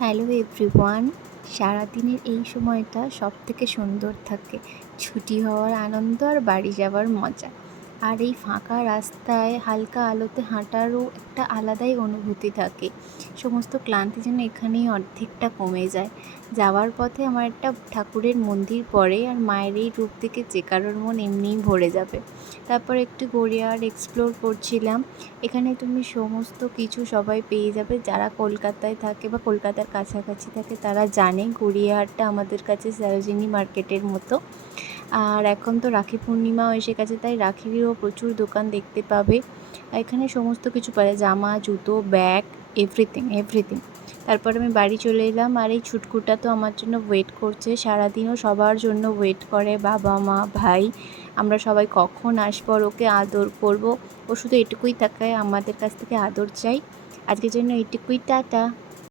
Hello everyone. সারাদিনের এই সময়টা সবথেকে সুন্দর থাকে। ছুটি হওয়ার আনন্দ আর বাড়ি যাওয়ার মজা। আর এই ফাঁকা রাস্তায় হালকা আলোতে হাঁটারও একটা আলাদাই অনুভূতি থাকে। সমস্ত ক্লান্তি যেন এখানেই অর্ধেকটা কমে যায়। যাওয়ার পথে আমার একটা ঠাকুরের মন্দির পড়ে, আর মায়ের এই রূপ দেখে যে কারোর মন এমনিই ভরে যাবে। তারপর একটু গড়িয়াহাট এক্সপ্লোর করছিলাম। এখানে তুমি সমস্ত কিছু সবাই পেয়ে যাবে। যারা কলকাতায় থাকে বা কলকাতার কাছাকাছি থাকে তারা জানে গড়িয়াহাটটা আমাদের কাছে সরোজিনী মার্কেটের মতো। আর এখন তো রাখি পূর্ণিমাও এসে গেছে, তাই রাখিরও প্রচুর দোকান দেখতে পাবে। এখানে সমস্ত কিছু পাওয়া যায়, জামা, জুতো, ব্যাগ, এভরিথিং। তারপর আমি বাড়ি চলে এলাম, আর এই ছুটকুটা তো আমার জন্য ওয়েট করছে। সারাদিনও সবার জন্য ওয়েট করে, বাবা, মা, ভাই। আমরা সবাই কখন আসবো আর ওকে আদর করব। ও শুধু এটুকুই তাকায়, আমাদের কাছ থেকে আদর চাই। আজকের জন্য এইটুকুই, টাটা।